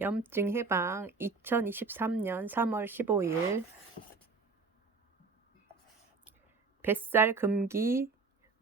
염증 해방 2023년 3월 15일 뱃살 금기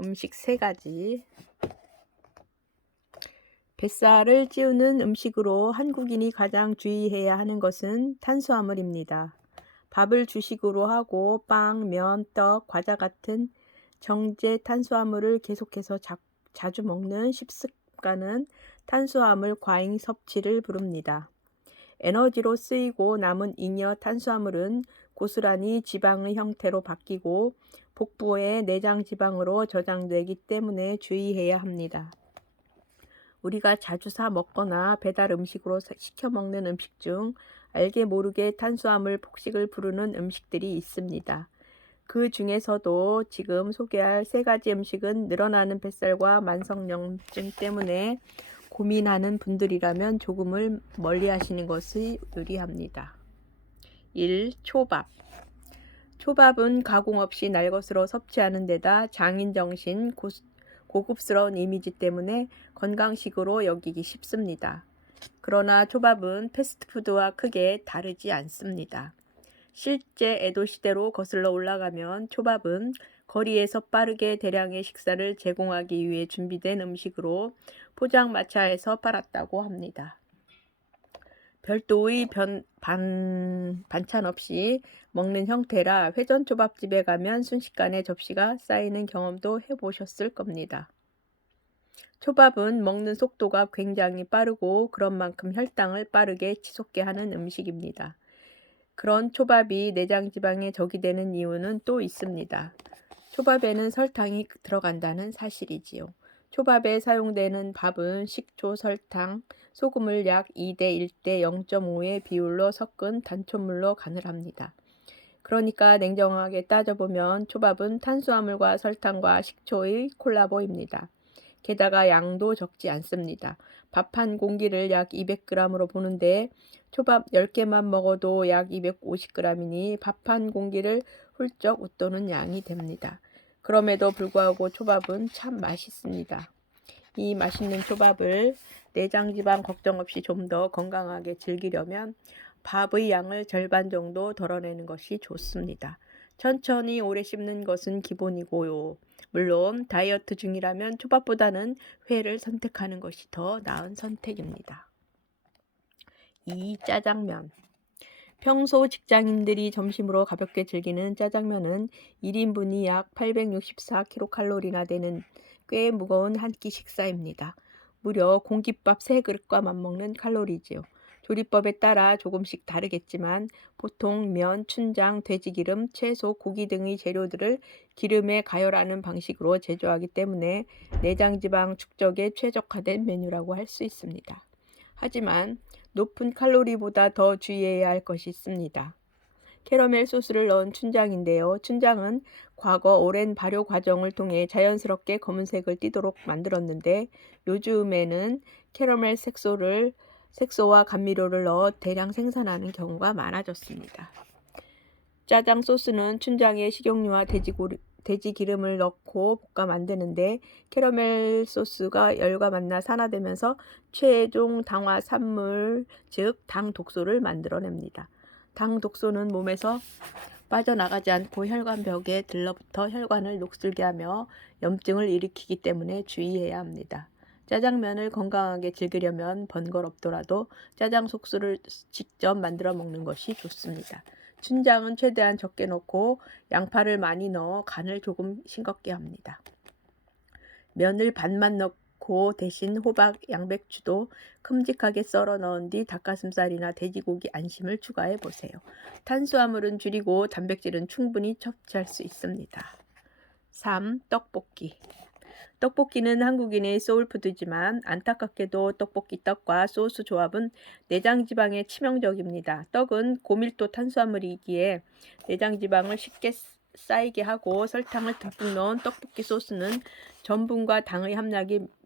음식 3가지. 뱃살을 찌우는 음식으로 한국인이 가장 주의해야 하는 것은 탄수화물입니다. 밥을 주식으로 하고 빵, 면, 떡, 과자 같은 정제 탄수화물을 계속해서 자주 먹는 식습관은 탄수화물 과잉 섭취를 부릅니다. 에너지로 쓰이고 남은 잉여 탄수화물은 고스란히 지방의 형태로 바뀌고 복부의 내장 지방으로 저장되기 때문에 주의해야 합니다. 우리가 자주 사 먹거나 배달 음식으로 시켜 먹는 음식 중 알게 모르게 탄수화물 폭식을 부르는 음식들이 있습니다. 그 중에서도 지금 소개할 3가지 음식은 늘어나는 뱃살과 만성염증 때문에 고민하는 분들이라면 조금을 멀리 하시는 것이 유리합니다. 1. 초밥. 초밥은 가공 없이 날 것으로 섭취하는 데다 장인 정신, 고급스러운 이미지 때문에 건강식으로 여기기 쉽습니다. 그러나 초밥은 패스트푸드와 크게 다르지 않습니다. 실제 에도 시대로 거슬러 올라가면 초밥은 거리에서 빠르게 대량의 식사를 제공하기 위해 준비된 음식으로 포장마차에서 팔았다고 합니다. 별도의 반찬 없이 먹는 형태라 회전초밥집에 가면 순식간에 접시가 쌓이는 경험도 해보셨을 겁니다. 초밥은 먹는 속도가 굉장히 빠르고 그런 만큼 혈당을 빠르게 치솟게 하는 음식입니다. 그런 초밥이 내장지방에 적이 되는 이유는 또 있습니다. 초밥에는 설탕이 들어간다는 사실이지요. 초밥에 사용되는 밥은 식초, 설탕, 소금을 약 2대 1대 0.5의 비율로 섞은 단초물로 간을 합니다. 그러니까 냉정하게 따져보면 초밥은 탄수화물과 설탕과 식초의 콜라보입니다. 게다가 양도 적지 않습니다. 밥 한 공기를 약 200g으로 보는데 초밥 10개만 먹어도 약 250g이니 밥 한 공기를 훌쩍 웃도는 양이 됩니다. 그럼에도 불구하고 초밥은 참 맛있습니다. 이 맛있는 초밥을 내장지방 걱정 없이 좀 더 건강하게 즐기려면 밥의 양을 절반 정도 덜어내는 것이 좋습니다. 천천히 오래 씹는 것은 기본이고요. 물론 다이어트 중이라면 초밥보다는 회를 선택하는 것이 더 나은 선택입니다. 2. 짜장면. 평소 직장인들이 점심으로 가볍게 즐기는 짜장면은 1인분이 약 864kcal나 되는 꽤 무거운 한 끼 식사입니다. 무려 공깃밥 3그릇과 맞먹는 칼로리지요. 조리법에 따라 조금씩 다르겠지만 보통 면, 춘장, 돼지기름, 채소, 고기 등의 재료들을 기름에 가열하는 방식으로 제조하기 때문에 내장지방 축적에 최적화된 메뉴라고 할 수 있습니다. 하지만 높은 칼로리보다 더 주의해야 할 것이 있습니다. 캐러멜 소스를 넣은 춘장인데요. 춘장은 과거 오랜 발효 과정을 통해 자연스럽게 검은색을 띠도록 만들었는데 요즘에는 캐러멜 색소와 감미료를 넣어 대량 생산하는 경우가 많아졌습니다. 짜장 소스는 춘장에 식용유와 돼지 기름을 넣고 볶아 만드는데 캐러멜 소스가 열과 만나 산화되면서 최종 당화 산물, 즉 당 독소를 만들어냅니다. 당 독소는 몸에서 빠져나가지 않고 혈관벽에 들러붙어 혈관을 녹슬게 하며 염증을 일으키기 때문에 주의해야 합니다. 짜장면을 건강하게 즐기려면 번거롭더라도 짜장 소스를 직접 만들어 먹는 것이 좋습니다. 춘장은 최대한 적게 넣고 양파를 많이 넣어 간을 조금 싱겁게 합니다. 면을 반만 넣고 대신 호박, 양배추도 큼직하게 썰어 넣은 뒤 닭가슴살이나 돼지고기 안심을 추가해 보세요. 탄수화물은 줄이고 단백질은 충분히 섭취할 수 있습니다. 3. 떡볶이. 떡볶이는 한국인의 소울푸드지만 안타깝게도 떡볶이 떡과 소스 조합은 내장지방에 치명적입니다. 떡은 고밀도 탄수화물이기에 내장지방을 쉽게 쌓이게 하고 설탕을 듬뿍 넣은 떡볶이 소스는 전분과 당의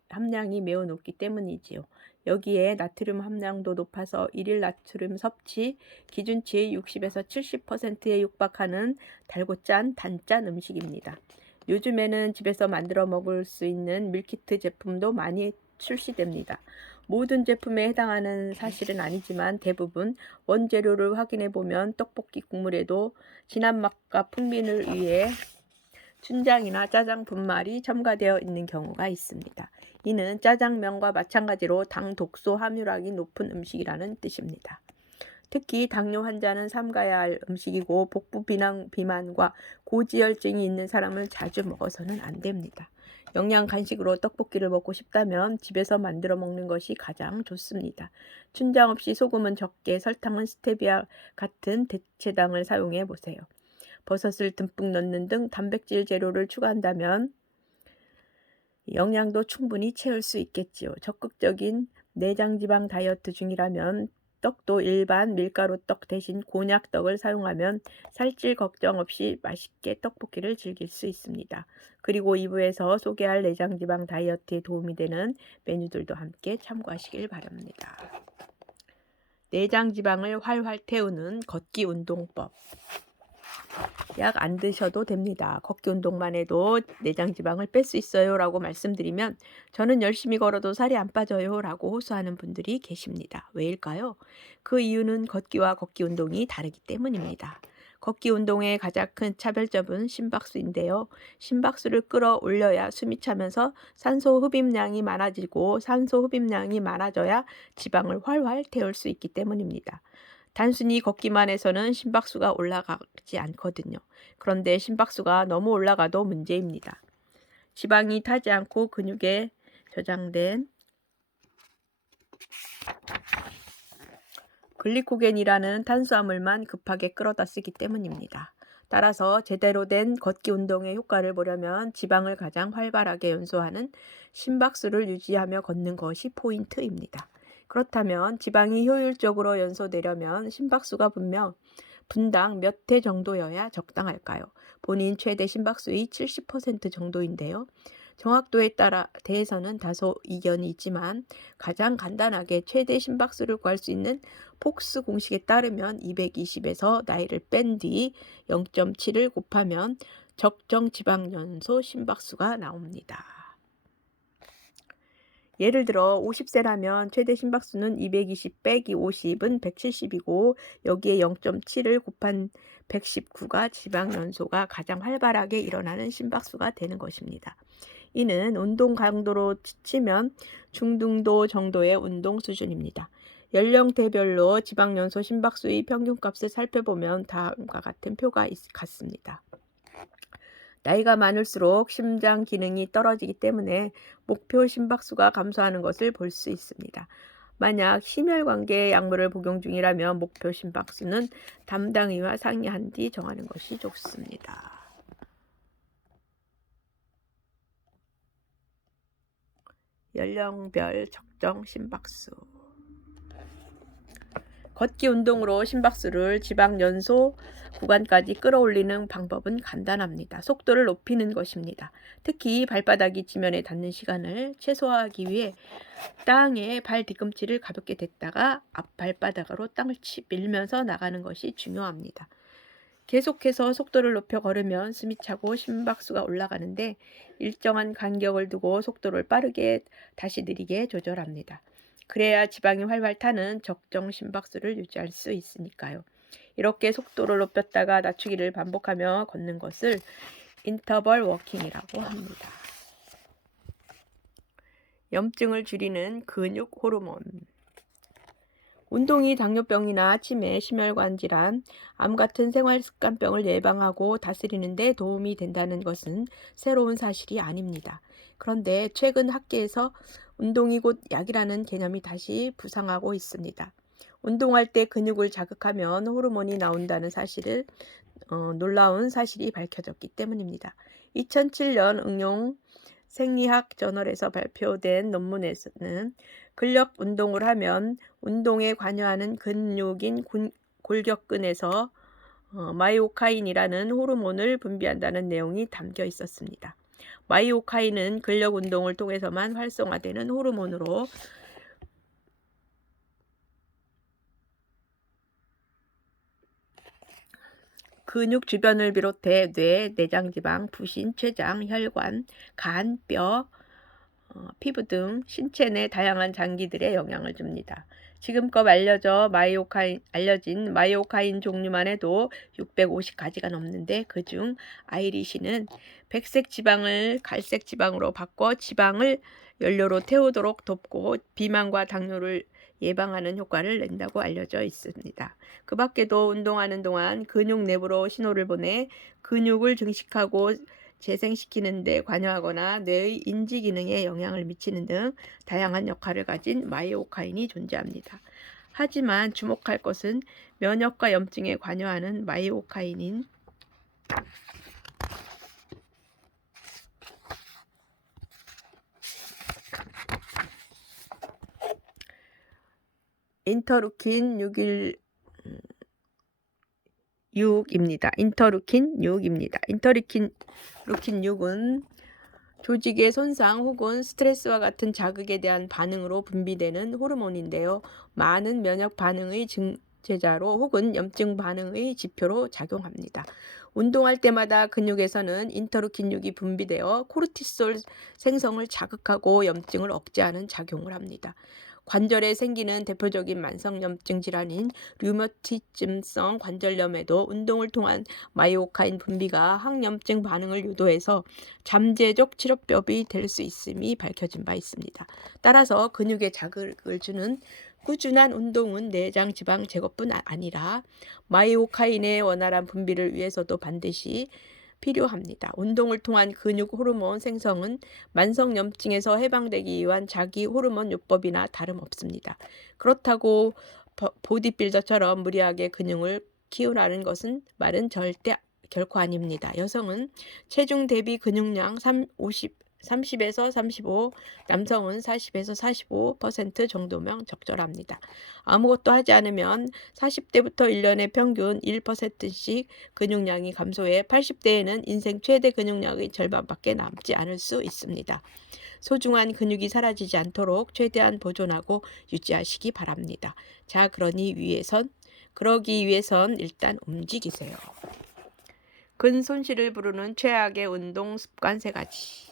함량이 매우 높기 때문이지요. 여기에 나트륨 함량도 높아서 일일 나트륨 섭취 기준치 60에서 70%에 육박하는 달고 짠 단짠 음식입니다. 요즘에는 집에서 만들어 먹을 수 있는 밀키트 제품도 많이 출시됩니다. 모든 제품에 해당하는 사실은 아니지만 대부분 원재료를 확인해 보면 떡볶이 국물에도 진한 맛과 풍미를 위해 춘장이나 짜장 분말이 첨가되어 있는 경우가 있습니다. 이는 짜장면과 마찬가지로 당 독소 함유량이 높은 음식이라는 뜻입니다. 특히 당뇨 환자는 삼가야 할 음식이고 복부 비만과 고지혈증이 있는 사람은 자주 먹어서는 안 됩니다. 영양 간식으로 떡볶이를 먹고 싶다면 집에서 만들어 먹는 것이 가장 좋습니다. 춘장 없이 소금은 적게, 설탕은 스테비아 같은 대체당을 사용해 보세요. 버섯을 듬뿍 넣는 등 단백질 재료를 추가한다면 영양도 충분히 채울 수 있겠지요. 적극적인 내장지방 다이어트 중이라면 떡도 일반 밀가루 떡 대신 곤약떡을 사용하면 살찔 걱정 없이 맛있게 떡볶이를 즐길 수 있습니다. 그리고 2부에서 소개할 내장지방 다이어트에 도움이 되는 메뉴들도 함께 참고하시길 바랍니다. 내장지방을 활활 태우는 걷기 운동법. 약 안 드셔도 됩니다. 걷기 운동만 해도 내장 지방을 뺄 수 있어요 라고 말씀드리면 저는 열심히 걸어도 살이 안 빠져요 라고 호소하는 분들이 계십니다. 왜일까요? 그 이유는 걷기와 걷기 운동이 다르기 때문입니다. 걷기 운동의 가장 큰 차별점은 심박수인데요. 심박수를 끌어올려야 숨이 차면서 산소 흡입량이 많아지고 산소 흡입량이 많아져야 지방을 활활 태울 수 있기 때문입니다. 단순히 걷기만 해서는 심박수가 올라가지 않거든요. 그런데 심박수가 너무 올라가도 문제입니다. 지방이 타지 않고 근육에 저장된 글리코겐이라는 탄수화물만 급하게 끌어다 쓰기 때문입니다. 따라서 제대로 된 걷기 운동의 효과를 보려면 지방을 가장 활발하게 연소하는 심박수를 유지하며 걷는 것이 포인트입니다. 그렇다면 지방이 효율적으로 연소되려면 심박수가 분당 몇 회 정도여야 적당할까요? 본인 최대 심박수의 70% 정도인데요. 정확도에 대해서는 다소 이견이 있지만 가장 간단하게 최대 심박수를 구할 수 있는 폭스 공식에 따르면 220에서 나이를 뺀 뒤 0.7을 곱하면 적정 지방 연소 심박수가 나옵니다. 예를 들어 50세라면 최대 심박수는 220 빼기 50은 170이고 여기에 0.7을 곱한 119가 지방 연소가 가장 활발하게 일어나는 심박수가 되는 것입니다. 이는 운동 강도로 치면 중등도 정도의 운동 수준입니다. 연령대별로 지방 연소 심박수의 평균값을 살펴보면 다음과 같은 표가 같습니다. 나이가 많을수록 심장 기능이 떨어지기 때문에 목표 심박수가 감소하는 것을 볼 수 있습니다. 만약 심혈관계 약물을 복용 중이라면 목표 심박수는 담당 의와 상의한 뒤 정하는 것이 좋습니다. 연령별 적정 심박수. 걷기 운동으로 심박수를 지방 연소 구간까지 끌어올리는 방법은 간단합니다. 속도를 높이는 것입니다. 특히 발바닥이 지면에 닿는 시간을 최소화하기 위해 땅에 발 뒤꿈치를 가볍게 댔다가 앞 발바닥으로 땅을 밀면서 나가는 것이 중요합니다. 계속해서 속도를 높여 걸으면 숨이 차고 심박수가 올라가는데 일정한 간격을 두고 속도를 빠르게 다시 느리게 조절합니다. 그래야 지방이 활활 타는 적정 심박수를 유지할 수 있으니까요. 이렇게 속도를 높였다가 낮추기를 반복하며 걷는 것을 인터벌 워킹이라고 합니다. 염증을 줄이는 근육 호르몬. 운동이 당뇨병이나 치매, 심혈관 질환, 암 같은 생활습관병을 예방하고 다스리는 데 도움이 된다는 것은 새로운 사실이 아닙니다. 그런데 최근 학계에서 운동이 곧 약이라는 개념이 다시 부상하고 있습니다. 운동할 때 근육을 자극하면 호르몬이 나온다는 놀라운 사실이 밝혀졌기 때문입니다. 2007년 응용 생리학 저널에서 발표된 논문에서는 근력 운동을 하면 운동에 관여하는 근육인 골격근에서 마이오카인이라는 호르몬을 분비한다는 내용이 담겨 있었습니다. 마이오카인은 근력 운동을 통해서만 활성화되는 호르몬으로 근육 주변을 비롯해 뇌, 내장지방, 부신, 췌장, 혈관, 간, 뼈, 피부 등 신체 내 다양한 장기들에 영향을 줍니다. 지금껏 알려진 마이오카인 종류만 해도 650가지가 넘는데 그중 아이리시는 백색 지방을 갈색 지방으로 바꿔 지방을 연료로 태우도록 돕고 비만과 당뇨를 예방하는 효과를 낸다고 알려져 있습니다. 그 밖에도 운동하는 동안 근육 내부로 신호를 보내 근육을 증식하고 재생시키는 데 관여하거나 뇌의 인지 기능에 영향을 미치는 등 다양한 역할을 가진 마이오카인이 존재합니다. 하지만 주목할 것은 면역과 염증에 관여하는 마이오카인인 인터루킨 6입니다. 인터루킨 6은 조직의 손상 혹은 스트레스와 같은 자극에 대한 반응으로 분비되는 호르몬인데요. 많은 면역 반응의 증제자로 혹은 염증 반응의 지표로 작용합니다. 운동할 때마다 근육에서는 인터루킨 6이 분비되어 코르티솔 생성을 자극하고 염증을 억제하는 작용을 합니다. 관절에 생기는 대표적인 만성염증 질환인 류머티즘성 관절염에도 운동을 통한 마이오카인 분비가 항염증 반응을 유도해서 잠재적 치료법이 될 수 있음이 밝혀진 바 있습니다. 따라서 근육에 자극을 주는 꾸준한 운동은 내장 지방 제거뿐 아니라 마이오카인의 원활한 분비를 위해서도 반드시 필요합니다. 운동을 통한 근육 호르몬 생성은 만성염증에서 해방되기 위한 자기 호르몬 요법이나 다름없습니다. 그렇다고 보디빌더처럼 무리하게 근육을 키우라는 것은 말은 절대 결코 아닙니다. 여성은 체중 대비 근육량 30에서 35, 남성은 40에서 45% 정도면 적절합니다. 아무것도 하지 않으면 40대부터 1년에 평균 1%씩 근육량이 감소해 80대에는 인생 최대 근육량의 절반밖에 남지 않을 수 있습니다. 소중한 근육이 사라지지 않도록 최대한 보존하고 유지하시기 바랍니다. 자, 그러기 위해선 일단 움직이세요. 근손실을 부르는 최악의 운동 습관 3가지.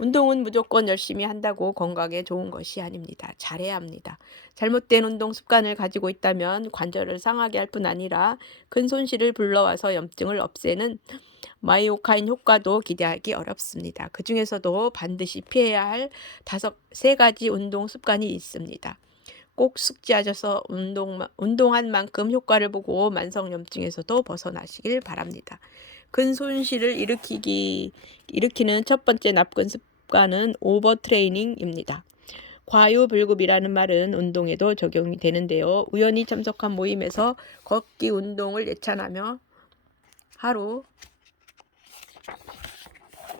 운동은 무조건 열심히 한다고 건강에 좋은 것이 아닙니다. 잘해야 합니다. 잘못된 운동 습관을 가지고 있다면 관절을 상하게 할 뿐 아니라 큰 손실을 불러와서 염증을 없애는 마이오카인 효과도 기대하기 어렵습니다. 그 중에서도 반드시 피해야 할 3가지 운동 습관이 있습니다. 꼭 숙지하셔서 운동한 만큼 효과를 보고 만성염증에서도 벗어나시길 바랍니다. 근손실을 일으키는 첫 번째 나쁜 습관은 오버트레이닝입니다. 과유불급이라는 말은 운동에도 적용이 되는데요. 우연히 참석한 모임에서 걷기 운동을 예찬하며 하루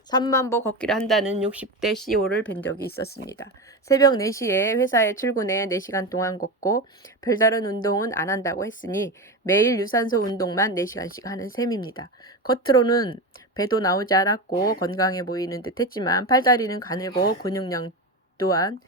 3만보 걷기를 한다는 60대 CEO를 뵌 적이 있었습니다. 새벽 4시에 회사에 출근해 4시간 동안 걷고 별다른 운동은 안 한다고 했으니 매일 유산소 운동만 4시간씩 하는 셈입니다. 겉으로는 배도 나오지 않았고 건강해 보이는 듯 했지만 팔다리는 가늘고 근육량 또한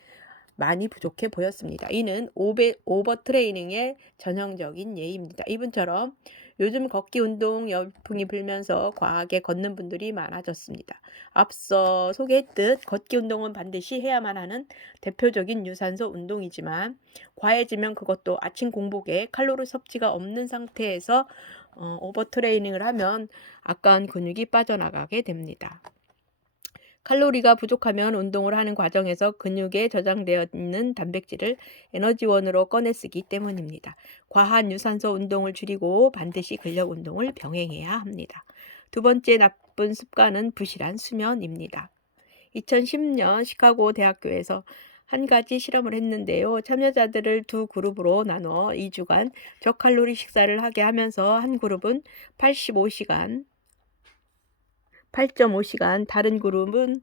많이 부족해 보였습니다. 이는 오버트레이닝의 전형적인 예입니다. 이분처럼 요즘 걷기 운동 열풍이 불면서 과하게 걷는 분들이 많아졌습니다. 앞서 소개했듯 걷기 운동은 반드시 해야만 하는 대표적인 유산소 운동이지만 과해지면 그것도 아침 공복에 칼로리 섭취가 없는 상태에서 오버트레이닝을 하면 아까운 근육이 빠져나가게 됩니다. 칼로리가 부족하면 운동을 하는 과정에서 근육에 저장되어 있는 단백질을 에너지원으로 꺼내 쓰기 때문입니다. 과한 유산소 운동을 줄이고 반드시 근력 운동을 병행해야 합니다. 두 번째 나쁜 습관은 부실한 수면입니다. 2010년 시카고 대학교에서 한 가지 실험을 했는데요. 참여자들을 2그룹으로 나눠 2주간 저칼로리 식사를 하게 하면서 한 그룹은 8.5시간, 다른 그룹은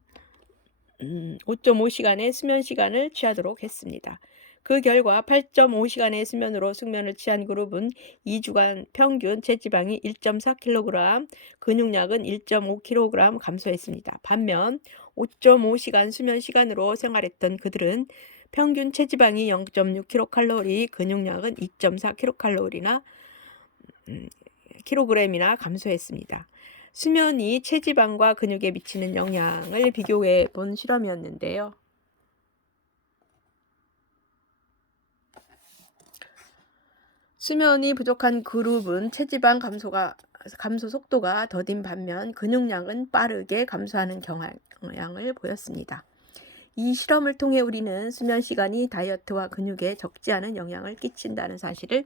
5.5시간의 수면 시간을 취하도록 했습니다. 그 결과 8.5시간의 숙면을 취한 그룹은 2주간 평균 체지방이 1.4kg, 근육량은 1.5kg 감소했습니다. 반면 5.5시간 수면 시간으로 생활했던 그들은 평균 체지방이 0.6kcal, 근육량은 2.4kcal이나 킬로그램이나 감소했습니다. 수면이 체지방과 근육에 미치는 영향을 비교해 본 실험이었는데요. 수면이 부족한 그룹은 체지방 감소 속도가 더딘 반면 근육량은 빠르게 감소하는 경향을 보였습니다. 이 실험을 통해 우리는 수면 시간이 다이어트와 근육에 적지 않은 영향을 끼친다는 사실을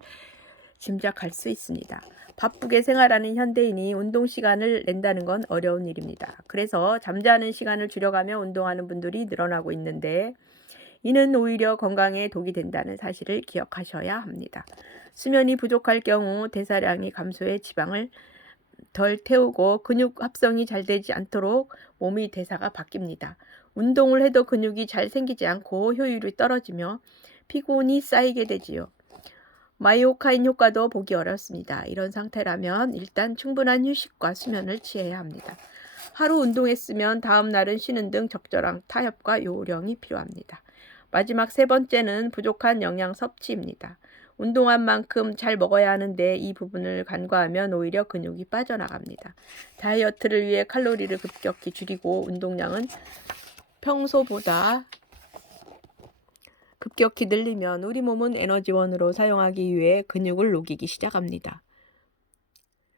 짐작할 수 있습니다. 바쁘게 생활하는 현대인이 운동 시간을 낸다는 건 어려운 일입니다. 그래서 잠자는 시간을 줄여가며 운동하는 분들이 늘어나고 있는데 이는 오히려 건강에 독이 된다는 사실을 기억하셔야 합니다. 수면이 부족할 경우 대사량이 감소해 지방을 덜 태우고 근육 합성이 잘 되지 않도록 몸의 대사가 바뀝니다. 운동을 해도 근육이 잘 생기지 않고 효율이 떨어지며 피곤이 쌓이게 되지요. 마이오카인 효과도 보기 어렵습니다. 이런 상태라면 일단 충분한 휴식과 수면을 취해야 합니다. 하루 운동했으면 다음 날은 쉬는 등 적절한 타협과 요령이 필요합니다. 마지막 세 번째는 부족한 영양 섭취입니다. 운동한 만큼 잘 먹어야 하는데 이 부분을 간과하면 오히려 근육이 빠져나갑니다. 다이어트를 위해 칼로리를 급격히 줄이고 운동량은 평소보다 급격히 늘리면 우리 몸은 에너지원으로 사용하기 위해 근육을 녹이기 시작합니다.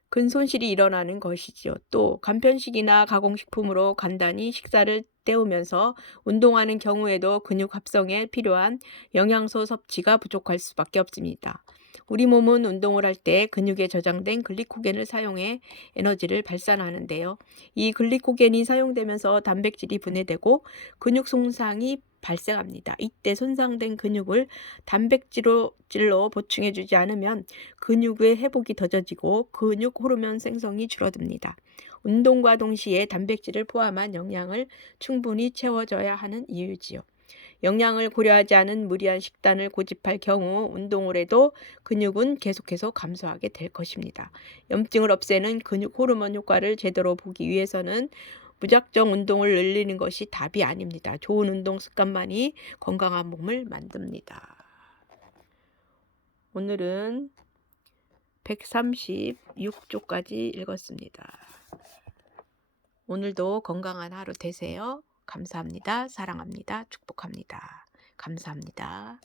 근손실이 일어나는 것이지요. 또 간편식이나 가공식품으로 간단히 식사를 때우면서 운동하는 경우에도 근육 합성에 필요한 영양소 섭취가 부족할 수밖에 없습니다. 우리 몸은 운동을 할 때 근육에 저장된 글리코겐을 사용해 에너지를 발산하는데요. 이 글리코겐이 사용되면서 단백질이 분해되고 근육 손상이 발생합니다. 이때 손상된 근육을 단백질로 보충해주지 않으면 근육의 회복이 더뎌지고 근육 호르몬 생성이 줄어듭니다. 운동과 동시에 단백질을 포함한 영양을 충분히 채워줘야 하는 이유지요. 영양을 고려하지 않은 무리한 식단을 고집할 경우 운동을 해도 근육은 계속해서 감소하게 될 것입니다. 염증을 없애는 근육 호르몬 효과를 제대로 보기 위해서는 무작정 운동을 늘리는 것이 답이 아닙니다. 좋은 운동 습관만이 건강한 몸을 만듭니다. 오늘은 136쪽까지 읽었습니다. 오늘도 건강한 하루 되세요. 감사합니다. 사랑합니다. 축복합니다. 감사합니다.